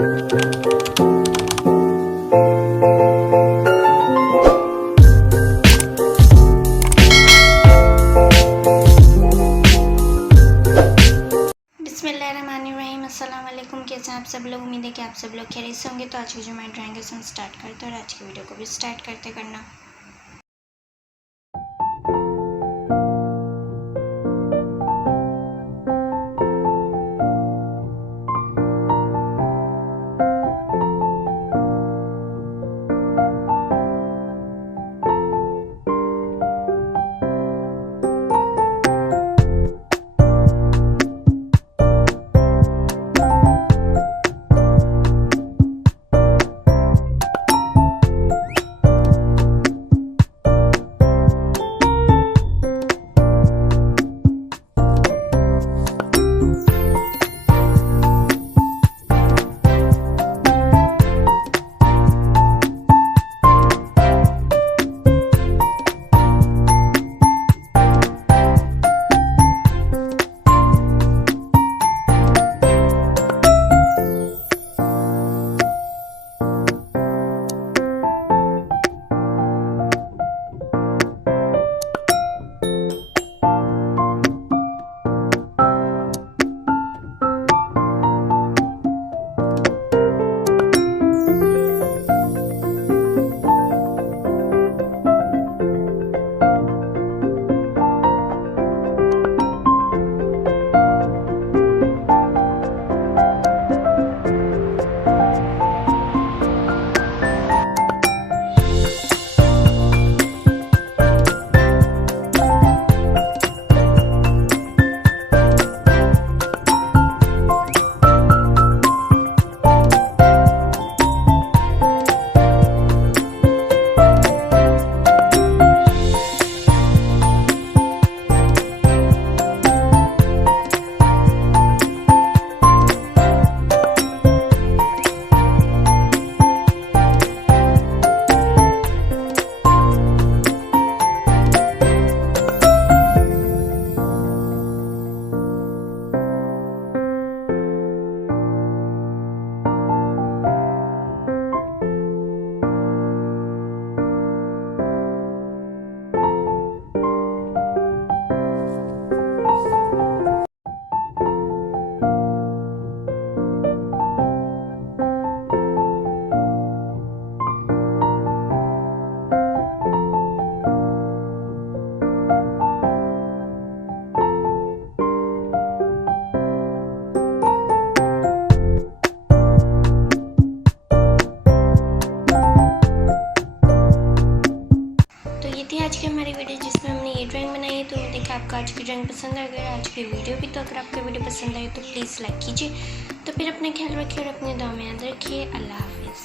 बिस्मिल्लाहिर्रहमानिर्रहीम। अस्सलाम वालेकुम। कैसे हैं आप सब लोग? उम्मीद है कि आप सब लोग खैरियत से होंगे। तो आज की जो मैं ड्राइंग है उसमें स्टार्ट करते हैं और आज की वीडियो को भी स्टार्ट करते करना। थी आज की हमारी वीडियो जिसमें हमने ये ड्राइंग बनाई है। तो उम्मीद है कि आपको आज की ड्राइंग पसंद आ गई, आज की वीडियो भी। तो अगर आपको वीडियो पसंद आई तो प्लीज़ लाइक कीजिए। तो फिर अपना ख्याल रखिए और अपने दुआ में याद रखिए। अल्लाह हाफिज़।